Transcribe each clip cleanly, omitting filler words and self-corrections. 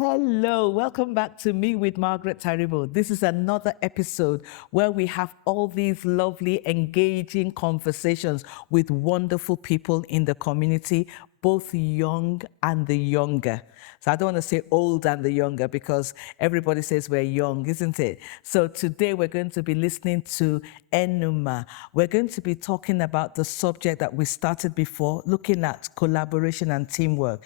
Hello, welcome back to Me with Margaret Taribo. This is another episode where we have all these lovely, engaging conversations with wonderful people in the community, both young and the younger. So I don't want to say old and the younger because everybody says we're young, isn't it? So today we're going to be listening to Enuma. We're going to be talking about the subject that we started before, looking at collaboration and teamwork.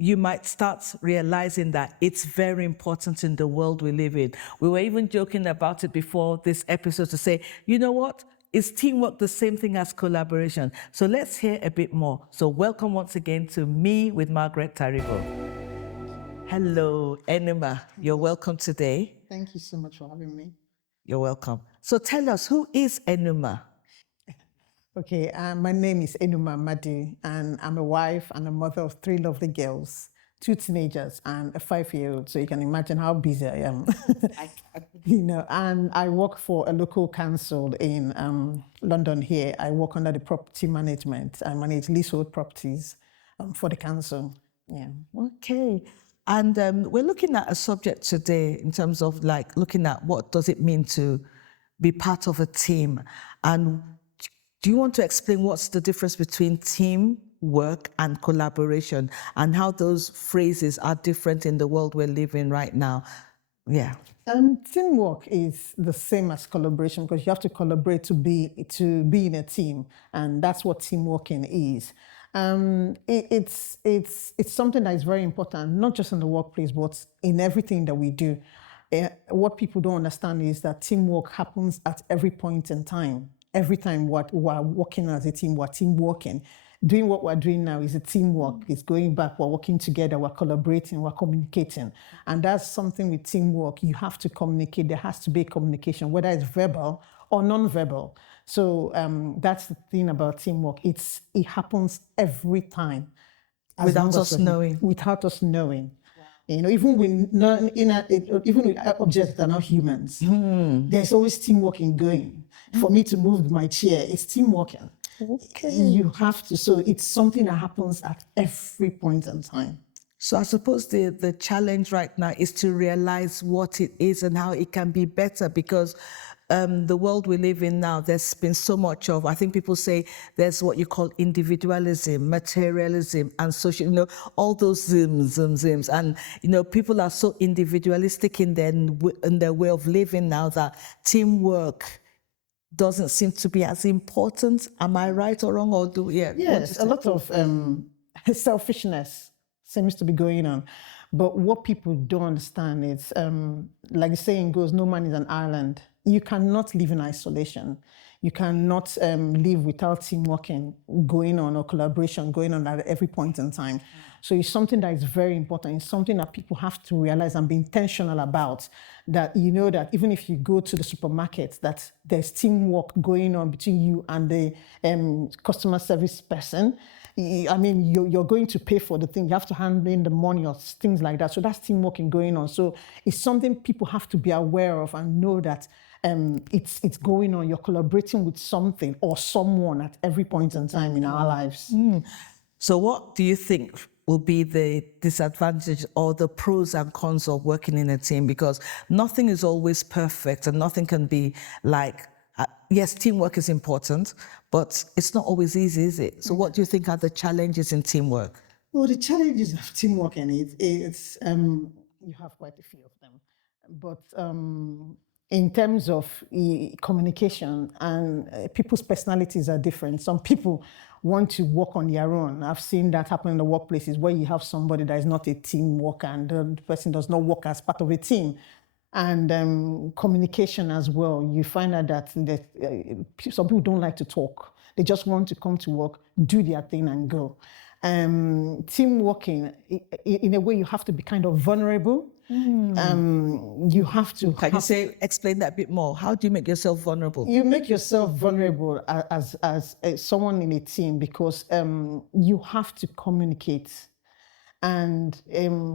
You might start realizing that it's very important in the world we live in. We were even joking about it before this episode to say, you know what? Is teamwork the same thing as collaboration? So let's hear a bit more. So welcome once again to Me with Margaret Taribo. Hello, Enuma. You're welcome today. Thank you so much for having me. You're welcome. So tell us, who is Enuma? Okay, my name is Enuma Madu, and I'm a wife and a mother of three lovely girls, two teenagers and a 5-year-old. So you can imagine how busy I am. And I work for a local council in London here. I work under the property management. I manage leasehold properties for the council. Yeah. Okay. And we're looking at a subject today in terms of like looking at what does it mean to be part of a team. And do you want to explain what's the difference between teamwork and collaboration and how those phrases are different in the world we're living right now? Yeah. Teamwork is the same as collaboration because you have to collaborate to be in a team, and that's what teamworking is. It's something that is very important, not just in the workplace, but in everything that we do. What people don't understand is that teamwork happens at every point in time. Every time we're working as a team, we're team working. Doing what we're doing now is a teamwork. It's going back, we're working together, we're collaborating, we're communicating. And that's something with teamwork. You have to communicate. There has to be communication, whether it's verbal or non-verbal. So that's the thing about teamwork. It happens every time. Without us knowing. Without us knowing. Even with objects that are not humans, there's always teamwork going. For me to move my chair, it's teamwork. Okay. You have to. So it's something that happens at every point in time. So I suppose the challenge right now is to realize what it is and how it can be better because the world we live in now, there's been so much of, I think people say there's what you call individualism, materialism, and social, all those zims. And, people are so individualistic in their way of living now that teamwork doesn't seem to be as important. Am I right or wrong? Yes, a lot of selfishness seems to be going on. But what people don't understand is, like the saying goes, no man is an island. You cannot live in isolation. You cannot live without teamwork going on or collaboration going on at every point in time. So it's something that is very important. It's something that people have to realize and be intentional about. That that even if you go to the supermarket, that there's teamwork going on between you and the customer service person. You're going to pay for the thing. You have to handle in the money or things like that. So that's teamwork going on. So it's something people have to be aware of and know that it's going on. You're collaborating with something or someone at every point in time in our lives. So what do you think will be the disadvantage or the pros and cons of working in a team? Because nothing is always perfect and nothing can be like, yes, teamwork is important, but it's not always easy, is it? So what do you think are the challenges in teamwork? Well, the challenges of teamwork it's you have quite a few of them. But in terms of communication and people's personalities are different. Some people want to work on their own. I've seen that happen in the workplaces where you have somebody that is not a team worker and the person does not work as part of a team. And communication as well. You find out that some people don't like to talk. They just want to come to work, do their thing and go. Team working, in a way, you have to be kind of vulnerable. You have to. Can you explain that a bit more? How do you make yourself vulnerable? You make yourself vulnerable as someone in a team because you have to communicate. And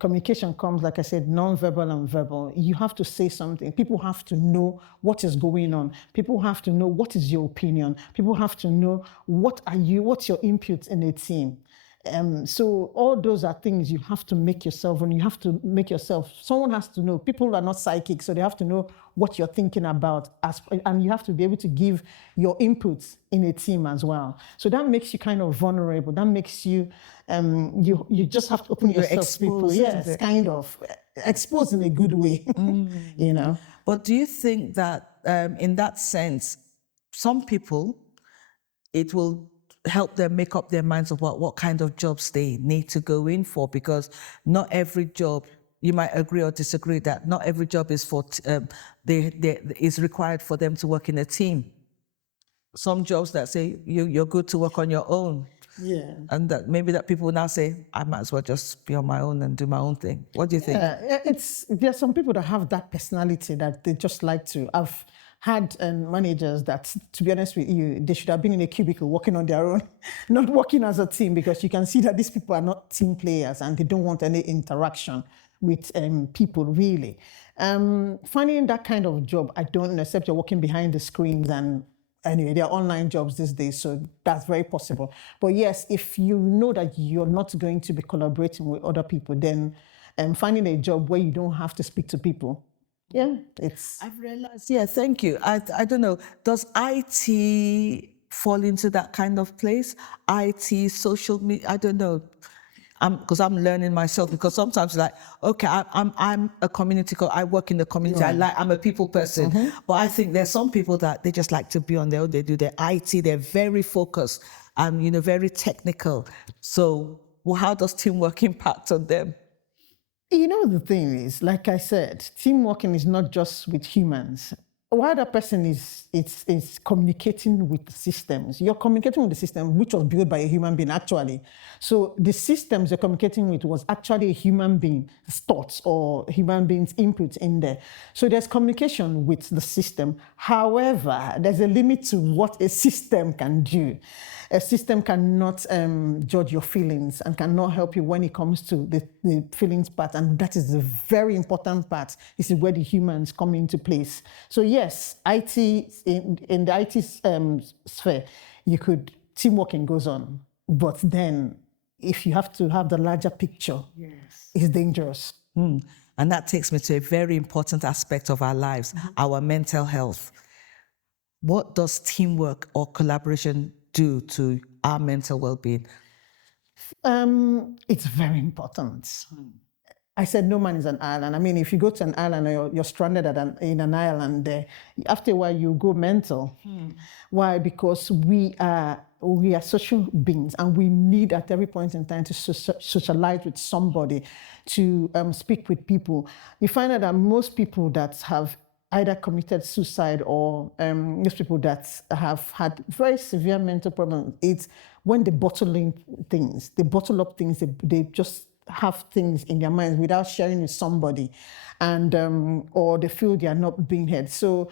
communication comes, like I said, non-verbal and verbal. You have to say something. People have to know what is going on. People have to know what is your opinion. People have to know what's your input in a team. So all those are things you have to make yourself, and you have to make yourself, someone has to know. People are not psychic, so they have to know what you're thinking about, and you have to be able to give your inputs in a team as well. So that makes you kind of vulnerable. That makes you, you just have to open yourself to people. Yes, kind of exposed in a good way, you know. But do you think that in that sense, some people, it will help them make up their minds about what kind of jobs they need to go in for? Because not every job, you might agree or disagree that not every job is for is required for them to work in a team. Some jobs that say you're good to work on your own. Yeah. And that maybe that people now say, I might as well just be on my own and do my own thing. What do you think? There are some people that have that personality that they just like to. I've had managers that, to be honest with you, they should have been in a cubicle working on their own, not working as a team, because you can see that these people are not team players and they don't want any interaction with people, really. Finding that kind of job, I don't know, except you're working behind the screens, and anyway, there are online jobs these days, so that's very possible. But yes, if you know that you're not going to be collaborating with other people, then finding a job where you don't have to speak to people, yeah, it's... I've realized, yeah, thank you. I don't know, does IT fall into that kind of place? IT, social media, I don't know. Because I'm learning myself, because sometimes like, okay, I'm a community, I work in the community, Right. I'm a people person, but I think there's some people that they just like to be on their own, they do their IT, they're very focused and, very technical. So how does teamwork impact on them? You know, the thing is, like I said, team working is not just with humans. While that person is communicating with the systems, you're communicating with the system, which was built by a human being, actually. So the systems you're communicating with was actually a human being's thoughts or human being's input in there. So there's communication with the system. However, there's a limit to what a system can do. A system cannot judge your feelings and cannot help you when it comes to the feelings part. And that is the very important part. This is where the humans come into place. So yes, IT, in the IT sphere, teamworking goes on. But then if you have to have the larger picture, yes, it's dangerous. And that takes me to a very important aspect of our lives, our mental health. What does teamwork or collaboration do to our mental well-being? It's very important. I said no man is an island. I mean, if you go to an island or you're stranded in an island there, after a while you go mental. Why? Because we are social beings, and we need at every point in time to socialize with somebody, to speak with people. You find out that most people that have either committed suicide or those people that have had very severe mental problems, it's when they bottle up things, they just have things in their minds without sharing with somebody, and or they feel they are not being heard. So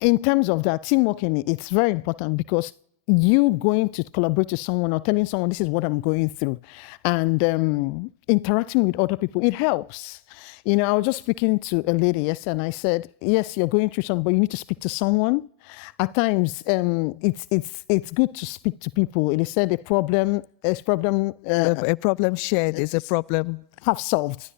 in terms of that, teamwork, it's very important, because you going to collaborate with someone or telling someone this is what I'm going through, and interacting with other people, it helps. I was just speaking to a lady yesterday, and I said, yes, you're going through something, but you need to speak to someone. At times, it's good to speak to people. It is said a problem shared is a problem half solved.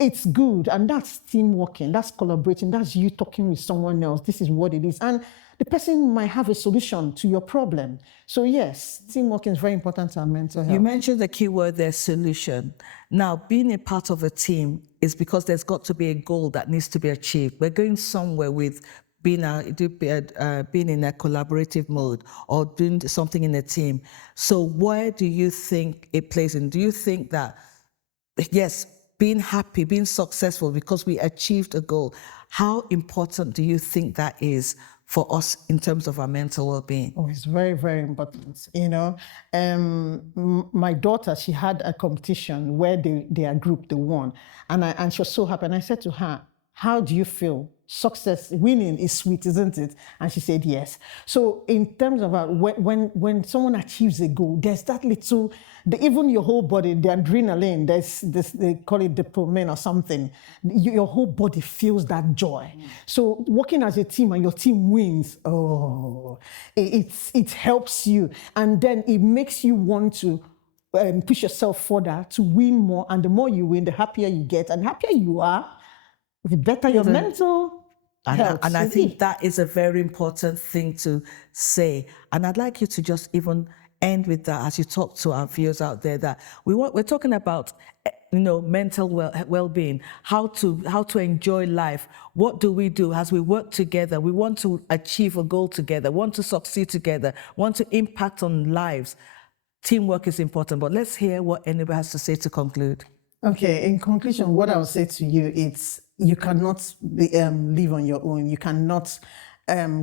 It's good, and that's teamworking, that's collaborating, that's you talking with someone else. This is what it is, and the person might have a solution to your problem. So yes, teamwork is very important to our mental health. You mentioned the key word there, solution. Now, being a part of a team is because there's got to be a goal that needs to be achieved. We're going somewhere with being in a collaborative mode or doing something in a team. So where do you think it plays in? Do you think that, yes, being happy, being successful because we achieved a goal, how important do you think that is for us in terms of our mental well-being? Oh, it's very, very important. My daughter, she had a competition where their group, they won. And she was so happy. And I said to her, how do you feel? Success, winning is sweet, isn't it? And she said, yes. So in terms of when someone achieves a goal, there's that little, even your whole body, the adrenaline, there's this, they call it dopamine or something. Your whole body feels that joy. So working as a team and your team wins, it helps you. And then it makes you want to push yourself further to win more. And the more you win, the happier you get. And the happier you are, the better your mental health. And I think that is a very important thing to say. And I'd like you to just even end with that as you talk to our viewers out there, that we're talking about, mental well-being, how to enjoy life. What do we do as we work together? We want to achieve a goal together, want to succeed together, want to impact on lives. Teamwork is important, but let's hear what Enuma has to say to conclude. Okay, in conclusion, what I will say to you is you cannot live on your own. You cannot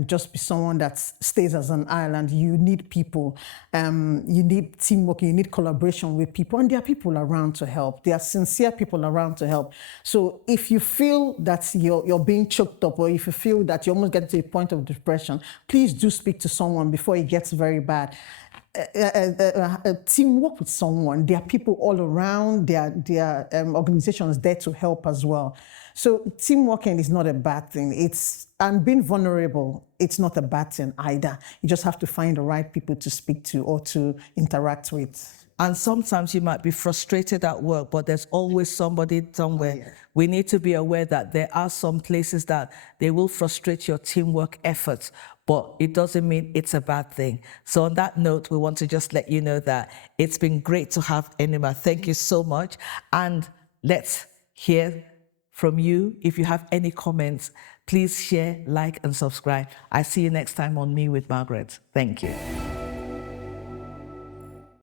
just be someone that stays as an island. You need people. You need teamwork. You need collaboration with people. And there are people around to help. There are sincere people around to help. So if you feel that you're being choked up, or if you feel that you're almost getting to a point of depression, please do speak to someone before it gets very bad. Teamwork with someone. There are people all around. There are organizations there to help as well. So teamworking is not a bad thing. And being vulnerable, it's not a bad thing either. You just have to find the right people to speak to or to interact with. And sometimes you might be frustrated at work, but there's always somebody somewhere. Yeah. We need to be aware that there are some places that they will frustrate your teamwork efforts, but it doesn't mean it's a bad thing. So on that note, we want to just let you know that it's been great to have Enuma. Thank you so much. And let's hear from you. If you have any comments, please share, like, and subscribe. I see you next time on Me with Margaret. Thank you.